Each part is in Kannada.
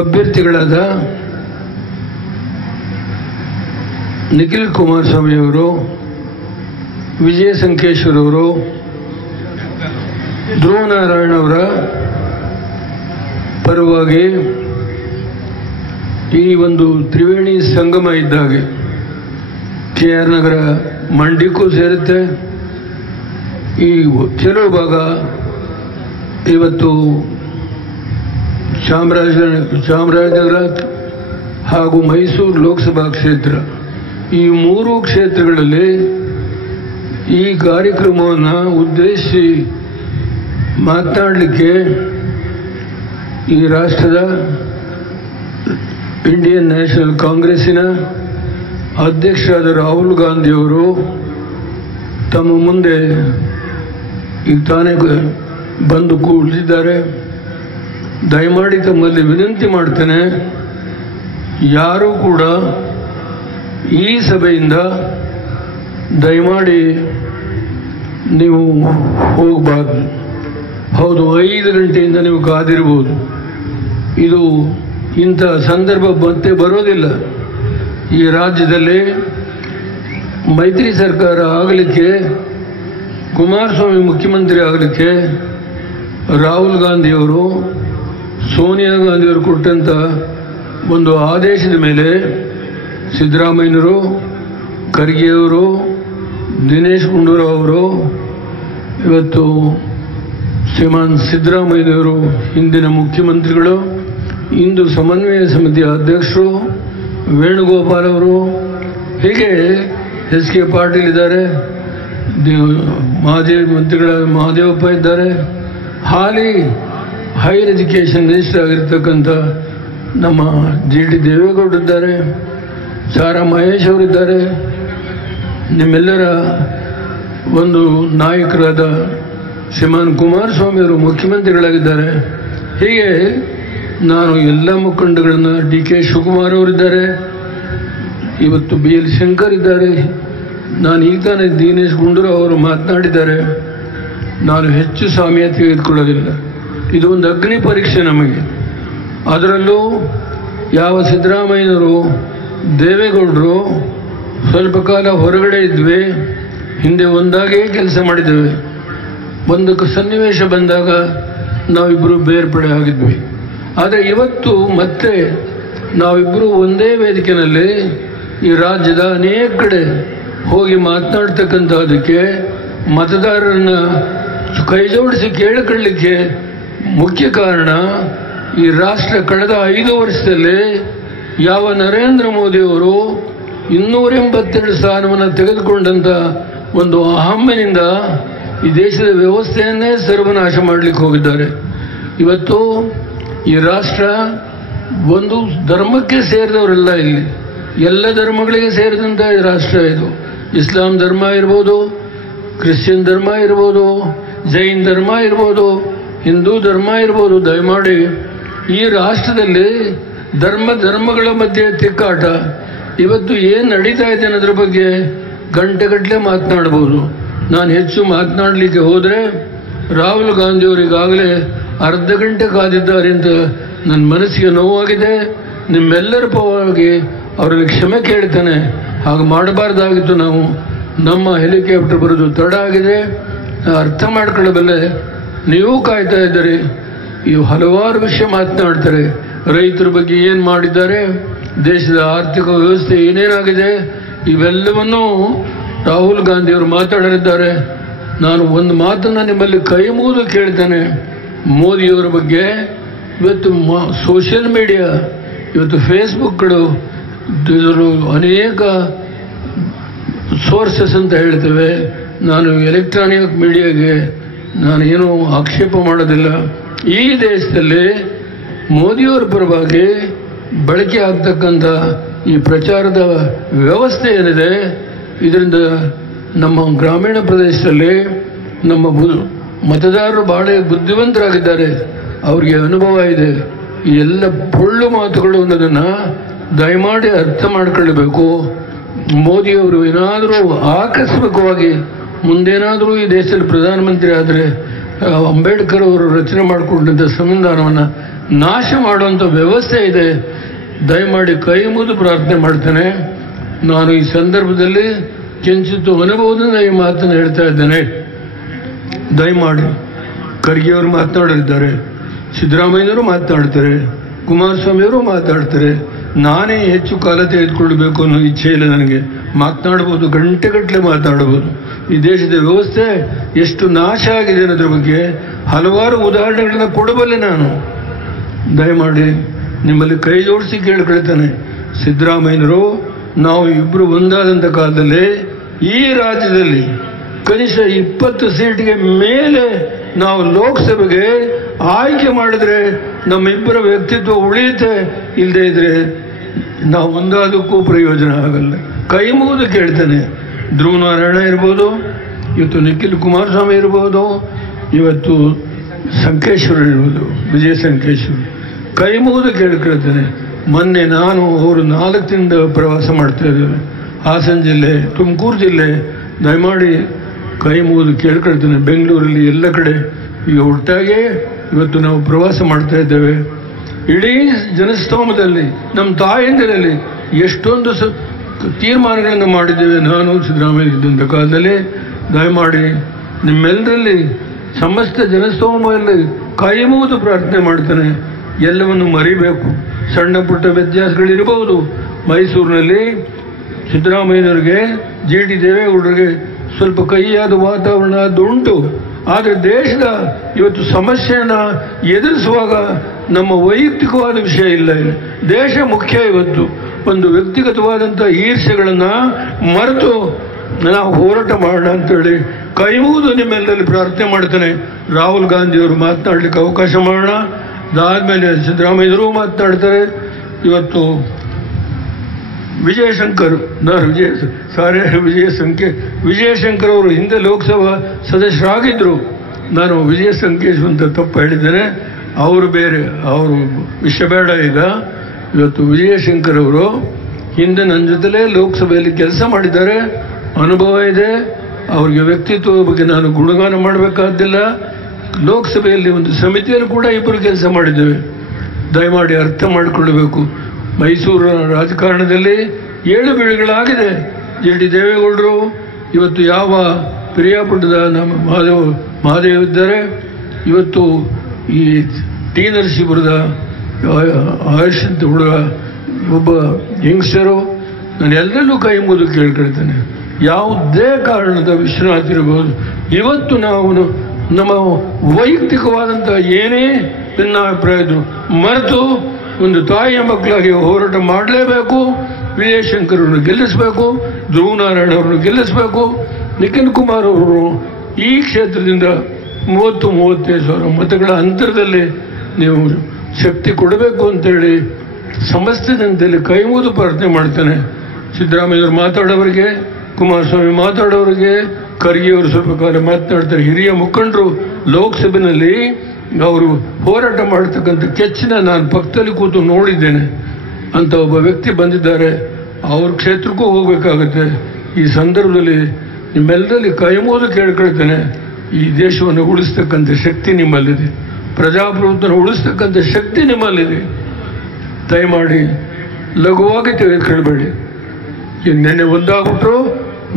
ಅಭ್ಯರ್ಥಿಗಳಾದ ನಿಖಿಲ್ ಕುಮಾರಸ್ವಾಮಿ ಅವರು, ವಿಜಯ ಸಂಕೇಶ್ವರ್ ಅವರು, ಧ್ರುವ ನಾರಾಯಣ್ ಅವರ ಪರವಾಗಿ ಈ ಒಂದು ತ್ರಿವೇಣಿ ಸಂಗಮ ಇದ್ದಾಗೆ KR ನಗರ ಮಂಡಿಕ್ಕೂ ಸೇರುತ್ತೆ. ಈ ಕೆಲವು ಭಾಗ ಇವತ್ತು ಚಾಮರಾಜನಗರ ಹಾಗೂ ಮೈಸೂರು ಲೋಕಸಭಾ ಕ್ಷೇತ್ರ, ಈ ಮೂರು ಕ್ಷೇತ್ರಗಳಲ್ಲಿ ಈ ಕಾರ್ಯಕ್ರಮವನ್ನು ಉದ್ದೇಶಿಸಿ ಮಾತನಾಡಲಿಕ್ಕೆ ಈ ರಾಷ್ಟ್ರದ ಇಂಡಿಯನ್ ನ್ಯಾಷನಲ್ ಕಾಂಗ್ರೆಸ್ಸಿನ ಅಧ್ಯಕ್ಷರಾದ ರಾಹುಲ್ ಗಾಂಧಿಯವರು ತಮ್ಮ ಮುಂದೆ ಈಗ ತಾನೇ ಬಂದು ಕೂಡಿದ್ದಾರೆ. ದಯಮಾಡಿ ತಮ್ಮಲ್ಲಿ ವಿನಂತಿ ಮಾಡ್ತೇನೆ, ಯಾರೂ ಕೂಡ ಈ ಸಭೆಯಿಂದ ದಯಮಾಡಿ ನೀವು ಹೋಗಬಾರ್ದು. ಹೌದು, 5 ಗಂಟೆಯಿಂದ ನೀವು ಕಾದಿರ್ಬೋದು. ಇದು ಇಂಥ ಸಂದರ್ಭ ಮತ್ತೆ ಬರೋದಿಲ್ಲ. ಈ ರಾಜ್ಯದಲ್ಲಿ ಮೈತ್ರಿ ಸರ್ಕಾರ ಆಗಲಿಕ್ಕೆ, ಕುಮಾರಸ್ವಾಮಿ ಮುಖ್ಯಮಂತ್ರಿ ಆಗಲಿಕ್ಕೆ ರಾಹುಲ್ ಗಾಂಧಿಯವರು, ಸೋನಿಯಾ ಗಾಂಧಿಯವರು ಕೊಟ್ಟಂಥ ಒಂದು ಆದೇಶದ ಮೇಲೆ ಸಿದ್ದರಾಮಯ್ಯನವರು, ಖರ್ಗೆಯವರು, ದಿನೇಶ್ ಗುಂಡೂರಾವ್ ಅವರು, ಇವತ್ತು ಶ್ರೀಮಾನ್ ಸಿದ್ದರಾಮಯ್ಯನವರು ಹಿಂದಿನ ಮುಖ್ಯಮಂತ್ರಿಗಳು, ಇಂದು ಸಮನ್ವಯ ಸಮಿತಿಯ ಅಧ್ಯಕ್ಷರು ವೇಣುಗೋಪಾಲ್ ಅವರು, ಹೀಗೆ SK ಪಾಟೀಲ್ ಇದ್ದಾರೆ, ಮಾಜಿ ಮಂತ್ರಿಗಳ ಮಹದೇವಪ್ಪ ಇದ್ದಾರೆ, ಹಾಲಿ ಹೈಯರ್ ಎಜುಕೇಷನ್ ಮಿನಿಸ್ಟರ್ ಆಗಿರ್ತಕ್ಕಂಥ ನಮ್ಮ GT ದೇವೇಗೌಡ ಇದ್ದಾರೆ, ಸಾರಾ ಮಹೇಶ್ ಅವರಿದ್ದಾರೆ, ನಿಮ್ಮೆಲ್ಲರ ಒಂದು ನಾಯಕರಾದ ಶ್ರೀಮಾನ್ ಕುಮಾರಸ್ವಾಮಿ ಅವರು ಮುಖ್ಯಮಂತ್ರಿಗಳಾಗಿದ್ದಾರೆ. ಹೀಗೆ ನಾನು ಎಲ್ಲ ಮುಖಂಡಗಳನ್ನು, DK ಶಿವಕುಮಾರ್ ಅವರಿದ್ದಾರೆ, ಇವತ್ತು BL ಶಂಕರ್ ಇದ್ದಾರೆ, ನಾನು ಈಗ ತಾನೇ ದಿನೇಶ್ ಗುಂಡೂರಾವ್ ಅವರು ಮಾತನಾಡಿದ್ದಾರೆ. ನಾನು ಹೆಚ್ಚು ಸಮಯ ತೆಗೆದುಕೊಳ್ಳೋದಿಲ್ಲ. ಇದು ಒಂದು ಅಗ್ನಿ ಪರೀಕ್ಷೆ ನಮಗೆ. ಅದರಲ್ಲೂ ಯಾವ ಸಿದ್ದರಾಮಯ್ಯನವರು, ದೇವೇಗೌಡರು ಸ್ವಲ್ಪ ಕಾಲ ಹೊರಗಡೆ ಇದ್ವಿ, ಹಿಂದೆ ಒಂದಾಗೇ ಕೆಲಸ ಮಾಡಿದ್ದೇವೆ. ಒಂದು ಸನ್ನಿವೇಶ ಬಂದಾಗ ನಾವಿಬ್ಬರು ಬೇರ್ಪಡೆ ಆಗಿದ್ವಿ. ಆದರೆ ಇವತ್ತು ಮತ್ತೆ ನಾವಿಬ್ಬರು ಒಂದೇ ವೇದಿಕೆಯಲ್ಲಿ ಈ ರಾಜ್ಯದ ಅನೇಕ ಕಡೆ ಹೋಗಿ ಮಾತನಾಡ್ತಕ್ಕಂಥದಕ್ಕೆ, ಮತದಾರರನ್ನ ಕೈ ಜೋಡಿಸಿ ಕೇಳಿಕೊಳ್ಳಲಿಕ್ಕೆ ಮುಖ್ಯ ಕಾರಣ, ಈ ರಾಷ್ಟ್ರ ಕಳೆದ 5 ವರ್ಷದಲ್ಲಿ ಯಾವ ನರೇಂದ್ರ ಮೋದಿಯವರು 282 ಸ್ಥಾನವನ್ನು ತೆಗೆದುಕೊಂಡಂಥ ಒಂದು ಅಹಮ್ಮಿನಿಂದ ಈ ದೇಶದ ವ್ಯವಸ್ಥೆಯನ್ನೇ ಸರ್ವನಾಶ ಮಾಡಲಿಕ್ಕೆ ಹೋಗಿದ್ದಾರೆ. ಇವತ್ತು ಈ ರಾಷ್ಟ್ರ ಒಂದು ಧರ್ಮಕ್ಕೆ ಸೇರಿದವರೆಲ್ಲ, ಇಲ್ಲಿ ಎಲ್ಲ ಧರ್ಮಗಳಿಗೆ ಸೇರಿದಂಥ ರಾಷ್ಟ್ರ ಇದು. ಇಸ್ಲಾಂ ಧರ್ಮ ಇರ್ಬೋದು, ಕ್ರಿಶ್ಚಿಯನ್ ಧರ್ಮ ಇರ್ಬೋದು, ಜೈನ್ ಧರ್ಮ ಇರ್ಬೋದು, ಹಿಂದೂ ಧರ್ಮ ಇರ್ಬೋದು. ದಯಮಾಡಿ ಈ ರಾಷ್ಟ್ರದಲ್ಲಿ ಧರ್ಮಗಳ ಮಧ್ಯೆ ತಿಕ್ಕಾಟ. ಇವತ್ತು ಏನು ನಡೀತಾ ಇದೆ ಅನ್ನೋದ್ರ ಬಗ್ಗೆ ಗಂಟೆಗಟ್ಟಲೆ ಮಾತನಾಡ್ಬೋದು. ನಾನು ಹೆಚ್ಚು ಮಾತನಾಡಲಿಕ್ಕೆ ಹೋದರೆ ರಾಹುಲ್ ಗಾಂಧಿಯವರಿಗಾಗಲೇ ಅರ್ಧ ಗಂಟೆ ಕಾದಿದ್ದಾರೆ ಅಂತ ನನ್ನ ಮನಸ್ಸಿಗೆ ನೋವಾಗಿದೆ. ನಿಮ್ಮೆಲ್ಲರ ಪರವಾಗಿ ಅವರಿಗೆ ಕ್ಷಮೆ ಕೇಳ್ತೇನೆ. ಹಾಗೆ ಮಾಡಬಾರ್ದಾಗಿತ್ತು. ನಾವು ನಮ್ಮ ಹೆಲಿಕಾಪ್ಟರ್ ಬರೋದು ತಡ ಆಗಿದೆ, ಅರ್ಥ ಮಾಡ್ಕೊಳ್ಳಬಲ್ಲೆ. ನೀವು ಕಾಯ್ತಾ ಇದ್ದೀರಿ. ಈ ಹಲವಾರು ವಿಷಯ ಮಾತನಾಡ್ತಾರೆ. ರೈತರ ಬಗ್ಗೆ ಏನು ಮಾಡಿದ್ದಾರೆ, ದೇಶದ ಆರ್ಥಿಕ ವ್ಯವಸ್ಥೆ ಏನೇನಾಗಿದೆ, ಇವೆಲ್ಲವನ್ನೂ ರಾಹುಲ್ ಗಾಂಧಿಯವರು ಮಾತಾಡಲಿದ್ದಾರೆ. ನಾನು ಒಂದು ಮಾತನ್ನು ನಿಮ್ಮಲ್ಲಿ ಕೈ ಮುಗಿದು ಕೇಳ್ತೇನೆ. ಮೋದಿಯವರ ಬಗ್ಗೆ ಇವತ್ತು ಸೋಷಿಯಲ್ ಮೀಡಿಯಾ, ಇವತ್ತು ಫೇಸ್ಬುಕ್ಗಳು, ಇದರ ಅನೇಕ ಸೋರ್ಸಸ್ ಅಂತ ಹೇಳ್ತೇವೆ. ನಾನು ಎಲೆಕ್ಟ್ರಾನಿಕ್ ಮೀಡಿಯಾಗೆ ನಾನು ಏನೂ ಆಕ್ಷೇಪ ಮಾಡೋದಿಲ್ಲ. ಈ ದೇಶದಲ್ಲಿ ಮೋದಿಯವರ ಪರವಾಗಿ ಬಳಕೆ ಆಗ್ತಕ್ಕಂಥ ಈ ಪ್ರಚಾರದ ವ್ಯವಸ್ಥೆ ಏನಿದೆ, ಇದರಿಂದ ನಮ್ಮ ಗ್ರಾಮೀಣ ಪ್ರದೇಶದಲ್ಲಿ ನಮ್ಮ ಮತದಾರರು ಬಹಳ ಬುದ್ಧಿವಂತರಾಗಿದ್ದಾರೆ, ಅವರಿಗೆ ಅನುಭವ ಇದೆ. ಈ ಎಲ್ಲ ಪೊಳ್ಳು ಮಾತುಗಳು ಅನ್ನೋದನ್ನು ದಯಮಾಡಿ ಅರ್ಥ ಮಾಡಿಕೊಳ್ಳಬೇಕು. ಮೋದಿಯವರು ಏನಾದರೂ ಆಕಸ್ಮಿಕವಾಗಿ ಮುಂದೇನಾದರೂ ಈ ದೇಶದಲ್ಲಿ ಪ್ರಧಾನಮಂತ್ರಿ ಆದರೆ ಅಂಬೇಡ್ಕರ್ ಅವರು ರಚನೆ ಮಾಡಿಕೊಂಡಂಥ ಸಂವಿಧಾನವನ್ನು ನಾಶ ಮಾಡುವಂಥ ವ್ಯವಸ್ಥೆ ಇದೆ. ದಯಮಾಡಿ ಕೈ ಮುಗಿದು ಪ್ರಾರ್ಥನೆ ಮಾಡ್ತೇನೆ. ನಾನು ಈ ಸಂದರ್ಭದಲ್ಲಿ ಕಿಂಚಿತ್ತು ಅನುಭವದಿಂದ ಈ ಮಾತನ್ನು ಹೇಳ್ತಾ ಇದ್ದೇನೆ. ದಯಮಾಡಿ ಖರ್ಗೆ ಅವರು ಮಾತನಾಡಿದ್ದಾರೆ, ಸಿದ್ದರಾಮಯ್ಯನವರು ಮಾತನಾಡ್ತಾರೆ, ಕುಮಾರಸ್ವಾಮಿಯವರು ಮಾತಾಡ್ತಾರೆ. ನಾನೇ ಹೆಚ್ಚು ಕಾಲ ತೆಗೆದುಕೊಳ್ಬೇಕು ಅನ್ನೋ ಇಚ್ಛೆ ಇಲ್ಲ ನನಗೆ. ಮಾತನಾಡ್ಬೋದು, ಗಂಟೆಗಟ್ಟಲೆ ಮಾತನಾಡಬಹುದು. ಈ ದೇಶದ ವ್ಯವಸ್ಥೆ ಎಷ್ಟು ನಾಶ ಆಗಿದೆ ಅನ್ನೋದ್ರ ಬಗ್ಗೆ ಹಲವಾರು ಉದಾಹರಣೆಗಳನ್ನ ಕೊಡಬಲ್ಲೆ ನಾನು. ದಯಮಾಡಿ ನಿಮ್ಮಲ್ಲಿ ಕೈ ಜೋಡಿಸಿ ಕೇಳ್ಕೊಳ್ತಾನೆ. ಸಿದ್ದರಾಮಯ್ಯನವರು ನಾವು ಇಬ್ಬರು ಒಂದಾದಂಥ ಕಾಲದಲ್ಲಿ ಈ ರಾಜ್ಯದಲ್ಲಿ ಕನಿಷ್ಠ 20 ಸೀಟ್ಗೆ ಮೇಲೆ ನಾವು ಲೋಕಸಭೆಗೆ ಆಯ್ಕೆ ಮಾಡಿದ್ರೆ ನಮ್ಮಿಬ್ಬರ ವ್ಯಕ್ತಿತ್ವ ಉಳಿಯುತ್ತೆ. ಇಲ್ಲದೆ ಇದ್ರೆ ನಾವು ಒಂದಾದಕ್ಕೂ ಪ್ರಯೋಜನ ಆಗಲ್ಲ. ಕೈ ಮುಗಿದು ಕೇಳ್ತೇನೆ. ಧ್ರುವ ನಾರಾಯಣ ಇರ್ಬೋದು, ಇವತ್ತು ನಿಖಿಲ್ ಕುಮಾರಸ್ವಾಮಿ ಇರ್ಬೋದು, ಇವತ್ತು ಸಂಕೇಶ್ವರ ಇರ್ಬೋದು, ವಿಜಯ ಸಂಕೇಶ್ವರ. ಕೈ ಮುಗಿದು ಕೇಳ್ಕೊಳ್ತೇನೆ. ಮೊನ್ನೆ ನಾನು ಅವರು 4 ದಿನದ ಪ್ರವಾಸ ಮಾಡ್ತಾ ಇದ್ದೇವೆ, ಹಾಸನ ಜಿಲ್ಲೆ, ತುಮಕೂರು ಜಿಲ್ಲೆ. ದಯಮಾಡಿ ಕೈ ಮುಗಿದು ಕೇಳ್ಕೊಳ್ತೇನೆ. ಬೆಂಗಳೂರಲ್ಲಿ ಎಲ್ಲ ಕಡೆ ಈಗ ಒಟ್ಟಾಗೆ ಇವತ್ತು ನಾವು ಪ್ರವಾಸ ಮಾಡ್ತಾ ಇದ್ದೇವೆ. ಇಡೀ ಜನಸ್ತೋಮದಲ್ಲಿ ನಮ್ಮ ತಾಯಂದಿರಲ್ಲಿ ಎಷ್ಟೊಂದು ತೀರ್ಮಾನಗಳನ್ನು ಮಾಡಿದ್ದೇವೆ. ನಾನು ಸಿದ್ದರಾಮಯ್ಯ ಇದ್ದಂಥ ಕಾಲದಲ್ಲಿ ದಯಮಾಡಿ ನಿಮ್ಮೆಲ್ಲರಲ್ಲಿ ಸಮಸ್ತ ಜನಸ್ತೋಮದಲ್ಲಿ ಕೈ ಮುಗಿದು ಪ್ರಾರ್ಥನೆ ಮಾಡ್ತಾನೆ. ಎಲ್ಲವನ್ನು ಮರಿಬೇಕು. ಸಣ್ಣ ಪುಟ್ಟ ವ್ಯತ್ಯಾಸಗಳಿರಬಹುದು. ಮೈಸೂರಿನಲ್ಲಿ ಸಿದ್ದರಾಮಯ್ಯನವರಿಗೆ ಜಿ ಡಿ ದೇವೇಗೌಡರಿಗೆ ಸ್ವಲ್ಪ ಕಹಿಯಾದ ವಾತಾವರಣ ಅದುಂಟು. ಆದರೆ ದೇಶದ ಇವತ್ತು ಸಮಸ್ಯೆಯನ್ನು ಎದುರಿಸುವಾಗ ನಮ್ಮ ವೈಯಕ್ತಿಕವಾದ ವಿಷಯ ಇಲ್ಲ. ದೇಶ ಮುಖ್ಯ. ಇವತ್ತು ಒಂದು ವ್ಯಕ್ತಿಗತವಾದಂಥ ಈರ್ಷೆಗಳನ್ನು ಮರೆತು ನಾವು ಹೋರಾಟ ಮಾಡೋಣ ಅಂತೇಳಿ ಕೈ ಮುಗಿದು ನಿಮ್ಮೆಲ್ಲರಲ್ಲಿ ಪ್ರಾರ್ಥನೆ ಮಾಡ್ತಾನೆ. ರಾಹುಲ್ ಗಾಂಧಿಯವರು ಮಾತನಾಡಲಿಕ್ಕೆ ಅವಕಾಶ ಮಾಡೋಣ. ಅದಾದಮೇಲೆ ಸಿದ್ದರಾಮಯ್ಯರು ಮಾತನಾಡ್ತಾರೆ. ಇವತ್ತು ವಿಜಯಶಂಕರ್ ಅವರು ಹಿಂದೆ ಲೋಕಸಭಾ ಸದಸ್ಯರಾಗಿದ್ದರು. ನಾನು ವಿಜಯ ಸಂಕೇಶ್ ಅಂತ ತಪ್ಪು ಹೇಳಿದ್ದೇನೆ. ಅವರು ಬೇರೆ, ಅವರು ವಿಷಯ ಬೇಡ. ಈಗ ಇವತ್ತು ವಿಜಯಶಂಕರ್ ಅವರು ಹಿಂದೆ ನನ್ನ ಜೊತೆಲೇ ಲೋಕಸಭೆಯಲ್ಲಿ ಕೆಲಸ ಮಾಡಿದ್ದಾರೆ, ಅನುಭವ ಇದೆ. ಅವರಿಗೆ ವ್ಯಕ್ತಿತ್ವದ ಬಗ್ಗೆ ನಾನು ಗುಣಗಾನ ಮಾಡಬೇಕಾದ್ದಿಲ್ಲ. ಲೋಕಸಭೆಯಲ್ಲಿ ಒಂದು ಸಮಿತಿಯಲ್ಲಿ ಕೂಡ ಇಬ್ಬರು ಕೆಲಸ ಮಾಡಿದ್ದೇವೆ. ದಯಮಾಡಿ ಅರ್ಥ ಮಾಡಿಕೊಳ್ಳಬೇಕು. ಮೈಸೂರು ರಾಜಕಾರಣದಲ್ಲಿ 7 ಬೀಳುಗಳಾಗಿದೆ. ಜಿ ಡಿ ದೇವೇಗೌಡರು ಇವತ್ತು ಯಾವ ಪ್ರಿಯಾಪುಟದ ನಮ್ಮ ಮಹಾದೇವ್ ಇದ್ದಾರೆ, ಇವತ್ತು ಈ ಟಿ ನರಸೀಪುರದ ಆಯುಷ್ ಅಂತ ಹುಡುಗ ಒಬ್ಬ ಯಂಗ್ಸ್ಟರು. ನಾನು ಎಲ್ಲರಲ್ಲೂ ಕೈ ಮುಗಿದು ಕೇಳ್ಕೊಳ್ತೇನೆ. ಯಾವುದೇ ಕಾರಣದ ವಿಶ್ವನಾಥ್ ಇರಬಹುದು, ಇವತ್ತು ನಾವು ನಮ್ಮ ವೈಯಕ್ತಿಕವಾದಂಥ ಏನೇ ಭಿನ್ನಾಭಿಪ್ರಾಯ ಇದ್ರು ಮರೆತು ಒಂದು ತಾಯಿಯ ಮಕ್ಕಳಾಗಿ ಹೋರಾಟ ಮಾಡಲೇಬೇಕು. ವಿಜಯಶಂಕರ್ ಅವ್ರನ್ನ ಗೆಲ್ಲಿಸಬೇಕು, ಧ್ರುವ ನಾರಾಯಣ ಅವ್ರನ್ನ ಗೆಲ್ಲಿಸಬೇಕು. ನಿಖಿಲ್ ಕುಮಾರ್ ಅವರು ಈ ಕ್ಷೇತ್ರದಿಂದ 30-35 ಸಾವಿರ ಮತಗಳ ಅಂತರದಲ್ಲಿ ನೀವು ಶಕ್ತಿ ಕೊಡಬೇಕು ಅಂತೇಳಿ ಸಮಸ್ತ ಜನತೆಯಲ್ಲಿ ಕೈ ಮುಗಿದು ಪ್ರಾರ್ಥನೆ ಮಾಡ್ತಾನೆ. ಸಿದ್ದರಾಮಯ್ಯವರು ಮಾತಾಡೋರಿಗೆ, ಕುಮಾರಸ್ವಾಮಿ ಮಾತಾಡೋರಿಗೆ, ಖರ್ಗೆ ಅವರು ಸ್ವಲ್ಪ ಕಾಲ ಮಾತನಾಡ್ತಾರೆ. ಹಿರಿಯ ಮುಖಂಡರು ಲೋಕಸಭೆಯಲ್ಲಿ ಅವರು ಹೋರಾಟ ಮಾಡತಕ್ಕಂಥ ಕೆಚ್ಚಿನ ನಾನು ಪಕ್ಕದಲ್ಲಿ ಕೂತು ನೋಡಿದ್ದೇನೆ. ಅಂತ ಒಬ್ಬ ವ್ಯಕ್ತಿ ಬಂದಿದ್ದಾರೆ. ಅವ್ರ ಕ್ಷೇತ್ರಕ್ಕೂ ಹೋಗಬೇಕಾಗುತ್ತೆ. ಈ ಸಂದರ್ಭದಲ್ಲಿ ನಿಮ್ಮೆಲ್ಲರಲ್ಲಿ ಕೈ ಮುಗಿದು ಕೇಳ್ಕೊಳ್ತೇನೆ. ಈ ದೇಶವನ್ನು ಉಳಿಸ್ತಕ್ಕಂಥ ಶಕ್ತಿ ನಿಮ್ಮಲ್ಲಿದೆ, ಪ್ರಜಾಪ್ರಭುತ್ವವನ್ನು ಉಳಿಸ್ತಕ್ಕಂಥ ಶಕ್ತಿ ನಿಮ್ಮಲ್ಲಿದೆ. ದಯಮಾಡಿ ಲಘುವಾಗಿ ತೆಗೆದುಕೊಳ್ಬೇಡಿ. ನಿನ್ನೆ ಒಂದಾಗ್ಬಿಟ್ರು,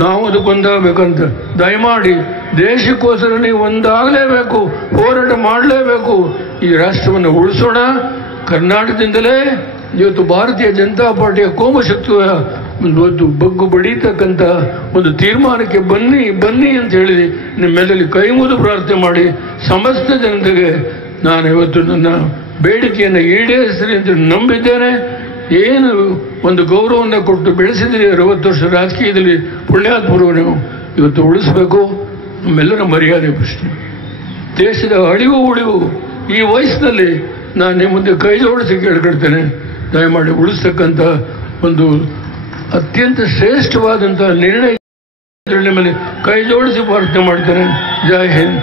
ನಾವು ಅದಕ್ಕೆ ಒಂದಾಗಬೇಕಂತ. ದಯಮಾಡಿ ದೇಶಕ್ಕೋಸ್ಕರ ನೀವು ಒಂದಾಗಲೇಬೇಕು, ಹೋರಾಟ ಮಾಡಲೇಬೇಕು. ಈ ರಾಷ್ಟ್ರವನ್ನು ಉಳಿಸೋಣ. ಕರ್ನಾಟಕದಿಂದಲೇ ಇವತ್ತು ಭಾರತೀಯ ಜನತಾ ಪಾರ್ಟಿಯ ಕೋಮಶಕ್ತಿಯ ಒಂದು ಬಗ್ಗು ಬಡೀತಕ್ಕಂಥ ಒಂದು ತೀರ್ಮಾನಕ್ಕೆ ಬನ್ನಿ ಅಂತ ಹೇಳಿ ನಿಮ್ಮೆಲ್ಲಲ್ಲಿ ಕೈ ಮುಗಿದು ಪ್ರಾರ್ಥನೆ ಮಾಡಿ ಸಮಸ್ತ ಜನತೆಗೆ ನಾನು ಇವತ್ತು ನನ್ನ ಬೇಡಿಕೆಯನ್ನು ಈಡೇರಿಸಿ ಅಂತ ನಂಬಿದ್ದೇನೆ. ಏನು ಒಂದು ಗೌರವವನ್ನು ಕೊಟ್ಟು ಬೆಳೆಸಿದ್ದೀರಿ 60 ವರ್ಷ ರಾಜಕೀಯದಲ್ಲಿ, ಪುಣ್ಯಾತ್ಮರು ಇವತ್ತು ಉಳಿಸಬೇಕು. ನಮ್ಮೆಲ್ಲರ ಮರ್ಯಾದೆ ಪ್ರಶ್ನೆ. ದೇಶದ ಅಳಿವು ಉಳಿವು ಈ ವಯಸ್ಸಿನಲ್ಲಿ ನಾನು ನಿಮ್ಮ ಮುಂದೆ ಕೈ ಜೋಡಿಸಿ ಕೇಳ್ಕೊಳ್ತೇನೆ. ದಯಮಾಡಿ ಉಳಿಸ್ತಕ್ಕಂಥ ಒಂದು ಅತ್ಯಂತ ಶ್ರೇಷ್ಠವಾದಂಥ ನಿರ್ಣಯ ನಿಮ್ಮಲ್ಲಿ ಕೈ ಜೋಡಿಸಿ ಪ್ರಾರ್ಥನೆ ಮಾಡ್ತೇನೆ. ಜೈ ಹಿಂದ್.